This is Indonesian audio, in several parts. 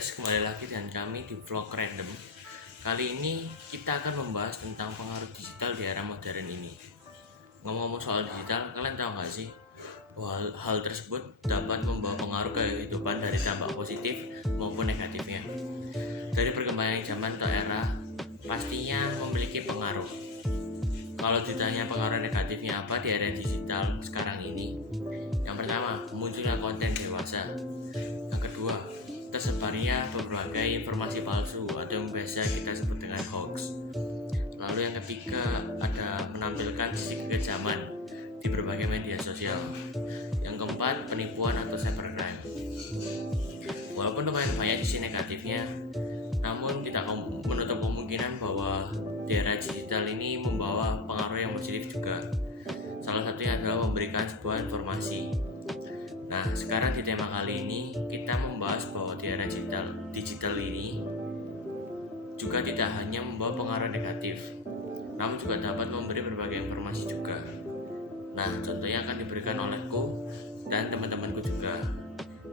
guys, kembali lagi dengan kami di vlog random. Kali ini kita akan membahas tentang pengaruh digital di era modern ini. Ngomong-ngomong soal digital, kalian tahu nggak sih bahwa hal tersebut dapat membawa pengaruh ke kehidupan dari dampak positif maupun negatifnya. Dari perkembangan zaman atau era, pastinya memiliki pengaruh. Kalau ditanya pengaruh negatifnya apa di era digital sekarang ini, yang pertama, munculnya konten dewasa. Yang kedua, tersebarnya berbagai informasi palsu atau yang biasa kita sebut dengan hoax. Lalu yang ketiga, ada menampilkan sisi kekejaman di berbagai media sosial. Yang keempat, penipuan atau cybercrime. Walaupun lumayan banyak sisi negatifnya, namun tidak menutup kemungkinan bahwa di era digital ini membawa pengaruh yang positif juga. Salah satunya adalah memberikan sebuah informasi. Nah, sekarang di tema kali ini kita membahas bahwa di era digital ini juga tidak hanya membawa pengaruh negatif, namun juga dapat memberi berbagai informasi juga. Nah, contohnya akan diberikan olehku dan teman-temanku juga.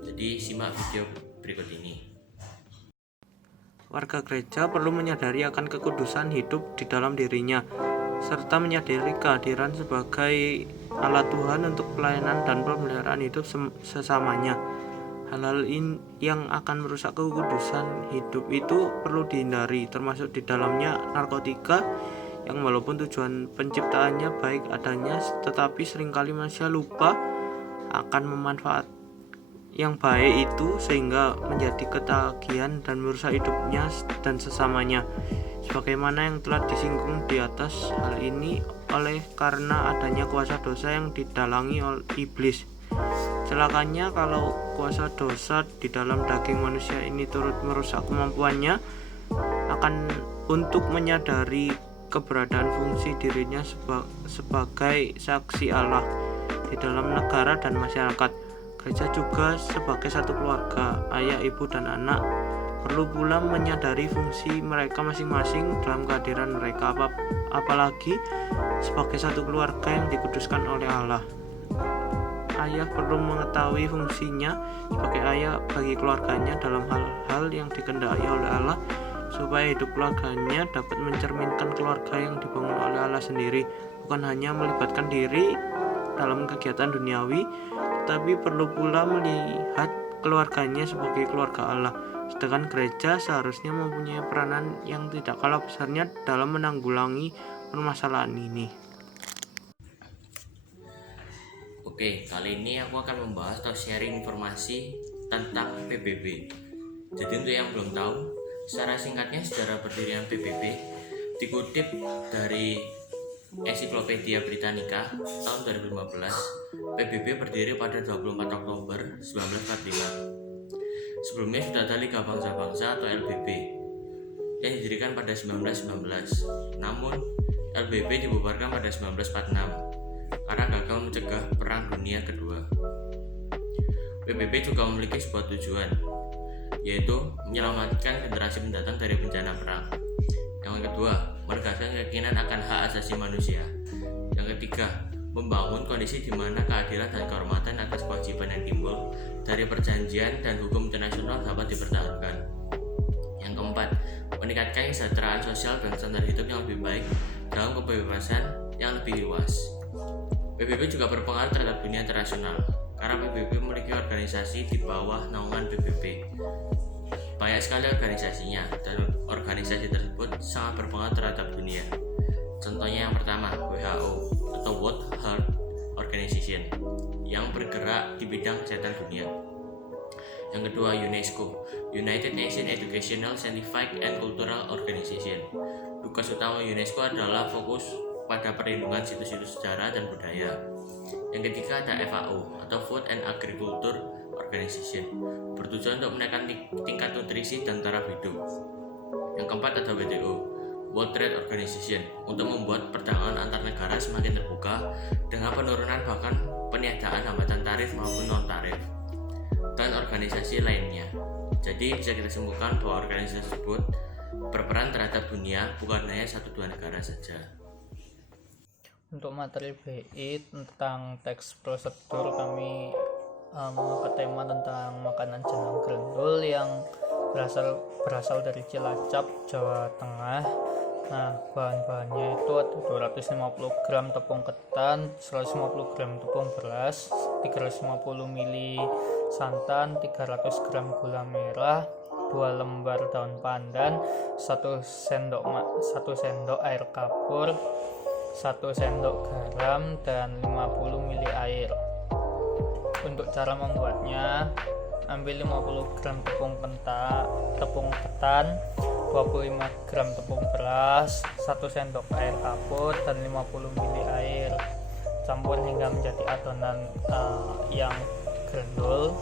Jadi simak video berikut ini. Warga gereja perlu menyadari akan kekudusan hidup di dalam dirinya, serta menyadari kehadiran sebagai alat Tuhan untuk pelayanan dan pemeliharaan hidup sesamanya. Hal-hal yang akan merusak kekudusan hidup itu perlu dihindari, termasuk di dalamnya narkotika, yang walaupun tujuan penciptaannya baik adanya, tetapi seringkali manusia lupa akan memanfaat yang baik itu sehingga menjadi ketagihan dan merusak hidupnya dan sesamanya. Sebagaimana yang telah disinggung di atas, hal ini oleh karena adanya kuasa dosa yang didalangi oleh iblis. Celakanya kalau kuasa dosa di dalam daging manusia ini turut merusak kemampuannya akan untuk menyadari keberadaan fungsi dirinya sebagai saksi Allah di dalam negara dan masyarakat. Gereja juga sebagai satu keluarga, ayah, ibu, dan anak, perlu pula menyadari fungsi mereka masing-masing dalam kehadiran mereka, apalagi sebagai satu keluarga yang dikuduskan oleh Allah. Ayah perlu mengetahui fungsinya sebagai ayah bagi keluarganya dalam hal-hal yang dikehendaki oleh Allah, supaya hidup keluarganya dapat mencerminkan keluarga yang dibangun oleh Allah sendiri, bukan hanya melibatkan diri dalam kegiatan duniawi, tapi perlu pula melihat keluarganya sebagai keluarga Allah. Sedangkan gereja seharusnya mempunyai peranan yang tidak kalah besarnya dalam menanggulangi permasalahan ini. Oke, kali ini aku akan membahas atau sharing informasi tentang PBB. Jadi untuk yang belum tahu, secara singkatnya sejarah berdirinya PBB dikutip dari Ensiklopedia Britannica tahun 2015. PBB berdiri pada 24 Oktober 1945. Sebelumnya sudah ada Liga Bangsa-Bangsa atau LBB yang didirikan pada 1919. Namun LBB dibubarkan pada 1946 karena gagal mencegah Perang Dunia Kedua. PBB juga memiliki sebuah tujuan, yaitu menyelamatkan generasi mendatang dari bencana perang. Yang kedua, menegaskan keyakinan akan hak asasi manusia. Yang ketiga, membangun kondisi di mana keadilan dan kehormatan atas kewajiban yang timbul dari perjanjian dan hukum internasional dapat dipertahankan. Yang keempat, meningkatkan kesejahteraan sosial dan standar hidup yang lebih baik dalam kebebasan yang lebih luas. PBB juga berpengaruh terhadap dunia internasional karena PBB memiliki organisasi di bawah naungan PBB. Banyak sekali organisasinya dan organisasi tersebut sangat berpengaruh terhadap dunia. Contohnya yang pertama, WHO atau World Health Organization yang bergerak di bidang kesehatan dunia. Yang kedua, UNESCO, United Nations Educational, Scientific and Cultural Organization. Tugas utama UNESCO adalah fokus pada perlindungan situs-situs sejarah dan budaya. Yang ketiga ada FAO atau Food and Agriculture Organization, bertujuan untuk menaikkan tingkat nutrisi dan taraf hidup. Yang keempat ada WTO, World Trade Organization, untuk membuat perdagangan antar negara semakin terbuka dengan penurunan bahkan peniadaan hambatan tarif maupun non-tarif, dan organisasi lainnya. Jadi bisa kita simpulkan bahwa organisasi tersebut berperan terhadap dunia, bukan hanya 1-2 negara saja. Untuk materi BI tentang teks prosedur, kami mengangkat tema tentang makanan jenang grendul yang berasal dari Cilacap, Jawa Tengah. Nah, bahan-bahannya itu ada 250 gram tepung ketan, 150 gram tepung beras, 350 ml santan, 300 gram gula merah, 2 lembar daun pandan, 1 sendok air kapur, 1 sendok garam, dan 50 ml air. Untuk cara membuatnya, ambil 50 gram tepung ketan, 25 gram tepung beras, 1 sendok air kapur, dan 50 ml air. Campur hingga menjadi adonan yang grendul.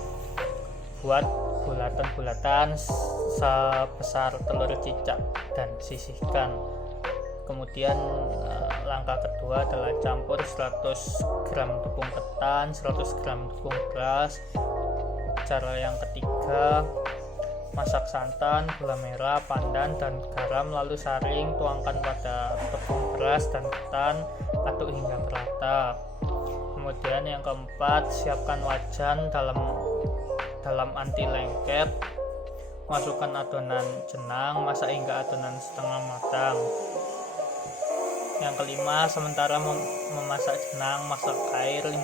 Buat bulatan-bulatan sebesar telur cicak dan sisihkan. Kemudian langkah kedua adalah campur 100 gram tepung ketan, 100 gram tepung beras. Cara yang ketiga, masak santan, gula merah, pandan, dan garam, lalu saring, tuangkan pada tepung beras dan ketan, aduk hingga merata. Kemudian yang keempat, siapkan wajan dalam anti lengket, masukkan adonan jenang, masak hingga adonan setengah matang. Yang kelima, sementara memasak jenang, masak air 500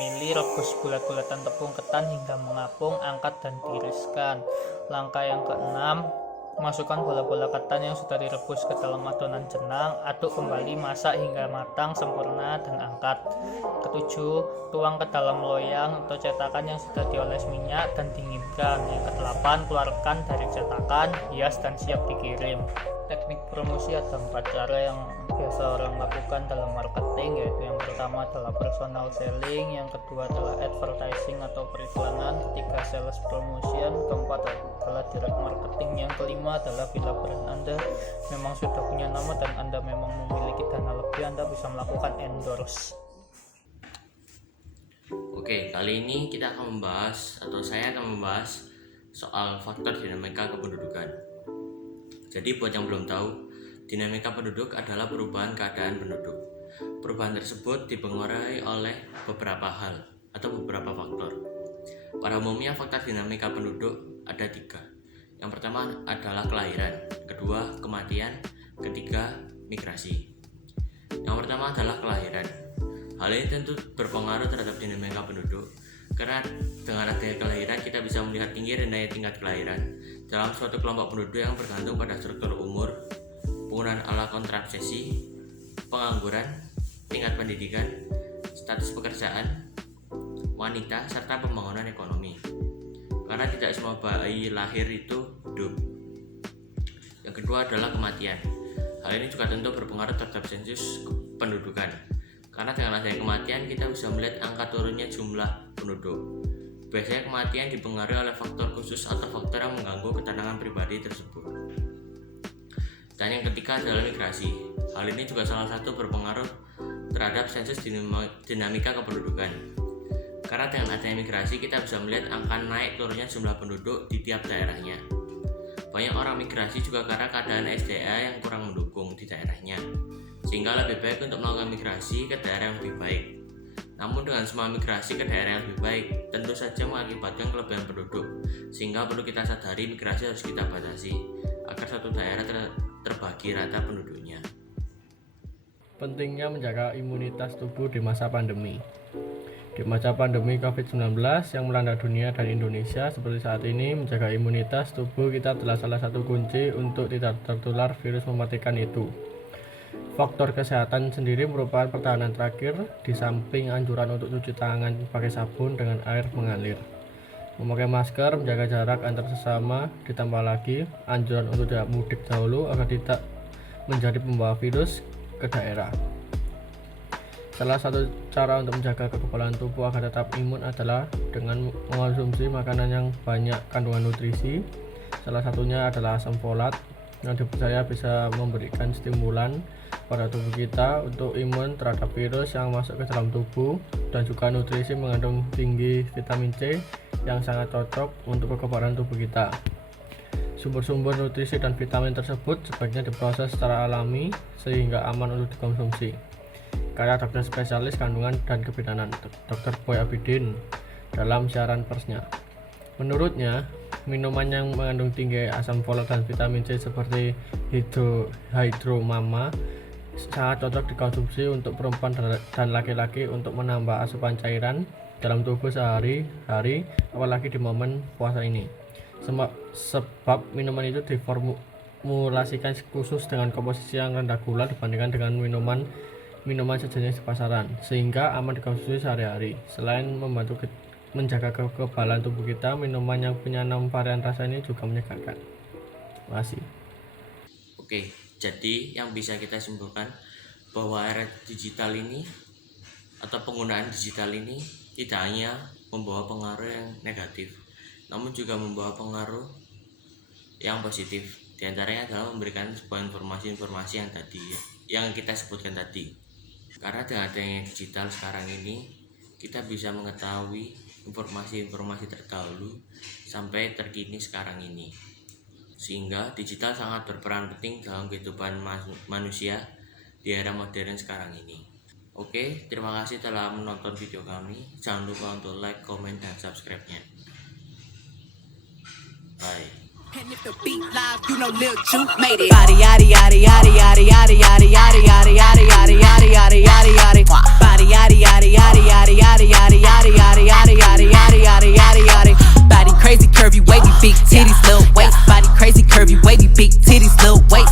ml, rebus bulat-bulatan tepung ketan hingga mengapung, angkat dan tiriskan. Langkah yang keenam, masukkan bola-bola ketan yang sudah direbus ke dalam adonan jenang, aduk kembali, masak hingga matang sempurna dan angkat. Ketujuh, tuang ke dalam loyang atau cetakan yang sudah dioles minyak dan dinginkan. Yang kedelapan, keluarkan dari cetakan, hias dan siap dikirim. Teknik promosi ada 4 cara yang biasa orang lakukan dalam marketing, yaitu yang pertama adalah personal selling, yang kedua adalah advertising atau periklanan, ketiga sales promotion, keempat adalah direct marketing, yang kelima adalah bila brand Anda memang sudah punya nama dan Anda memang memiliki dana lebih, Anda bisa melakukan endorse. Oke, kali ini kita akan membahas, atau saya akan membahas soal faktor dinamika kependudukan. Jadi buat yang belum tahu, dinamika penduduk adalah perubahan keadaan penduduk. Perubahan tersebut dipengaruhi oleh beberapa hal atau beberapa faktor. Pada umumnya faktor dinamika penduduk ada 3. Yang pertama adalah kelahiran, kedua kematian, ketiga migrasi. Yang pertama adalah kelahiran. Hal ini tentu berpengaruh terhadap dinamika penduduk, karena dengan adanya kelahiran kita bisa melihat tinggi rendahnya tingkat kelahiran dalam suatu kelompok penduduk yang bergantung pada struktur umur, penggunaan alat kontrasepsi, pengangguran, tingkat pendidikan, status pekerjaan, wanita, serta pembangunan ekonomi. Karena tidak semua bayi lahir itu hidup. Yang kedua adalah kematian. Hal ini juga tentu berpengaruh terhadap sensus pendudukan. Karena dengan adanya kematian kita bisa melihat angka turunnya jumlah penduduk. Biasanya kematian dipengaruhi oleh faktor khusus atau faktor yang mengganggu ketenangan pribadi tersebut. Dan yang ketiga adalah migrasi. Hal ini juga salah satu berpengaruh terhadap sensus dinamika kependudukan. Karena dengan adanya migrasi kita bisa melihat angka naik turunnya jumlah penduduk di tiap daerahnya. Banyak orang migrasi juga karena keadaan SDA yang kurang mendukung di daerahnya, sehingga lebih baik untuk melakukan migrasi ke daerah yang lebih baik. Namun dengan semua migrasi ke daerah yang lebih baik tentu saja mengakibatkan kelebihan penduduk, sehingga perlu kita sadari migrasi harus kita batasi agar satu daerah terbagi rata penduduknya. Pentingnya menjaga imunitas tubuh di masa pandemi. Di masa pandemi COVID-19 yang melanda dunia dan Indonesia seperti saat ini, menjaga imunitas tubuh kita adalah salah satu kunci untuk tidak tertular virus mematikan itu. Faktor kesehatan sendiri merupakan pertahanan terakhir di samping anjuran untuk cuci tangan pakai sabun dengan air mengalir. Memakai masker, menjaga jarak antar sesama, ditambah lagi anjuran untuk tidak mudik dahulu agar tidak menjadi pembawa virus ke daerah. Salah satu cara untuk menjaga kekebalan tubuh agar tetap imun adalah dengan mengonsumsi makanan yang banyak kandungan nutrisi. Salah satunya adalah asam folat yang dipercaya bisa memberikan stimulan pada tubuh kita untuk imun terhadap virus yang masuk ke dalam tubuh, dan juga nutrisi mengandung tinggi vitamin C yang sangat cocok untuk kekebalan tubuh kita. Sumber-sumber nutrisi dan vitamin tersebut sebaiknya diproses secara alami sehingga aman untuk dikonsumsi. Kata dokter spesialis kandungan dan kebidanan Dr. Boy Abidin dalam siaran persnya. Menurutnya, Minuman yang mengandung tinggi asam folat dan vitamin C seperti hydromama sangat cocok dikonsumsi untuk perempuan dan laki-laki untuk menambah asupan cairan dalam tubuh sehari-hari, apalagi di momen puasa ini. Sebab minuman itu diformulasikan khusus dengan komposisi yang rendah gula dibandingkan dengan minuman sejenis di pasaran, sehingga aman dikonsumsi sehari-hari. Selain membantu menjaga kekebalan tubuh kita, minuman yang punya 6 varian rasa ini juga menyegarkan. Terima kasih. Oke, jadi yang bisa kita simpulkan bahwa era digital ini atau penggunaan digital ini tidak hanya membawa pengaruh yang negatif, namun juga membawa pengaruh yang positif. Di antaranya adalah memberikan sebuah informasi-informasi yang kita sebutkan tadi. Karena dengan adanya digital sekarang ini, kita bisa mengetahui informasi-informasi terdahulu sampai terkini sekarang ini, sehingga digital sangat berperan penting dalam kehidupan manusia di era modern sekarang ini. Oke, terima kasih telah menonton video kami. Jangan lupa untuk like, comment, dan subscribe-nya. Bye. And if the beat live, you know Lil Juke made it. Body yaddy yaddy yaddy yaddy yaddy yaddy yaddy yaddy yaddy yaddy yaddy yaddy yaddy yaddy. Body yaddy yaddy yaddy yaddy yaddy yaddy yaddy yaddy yaddy yaddy yaddy yaddy yaddy yaddy. Body crazy curvy wavy big titties little waist. Body crazy curvy wavy big titties little waist.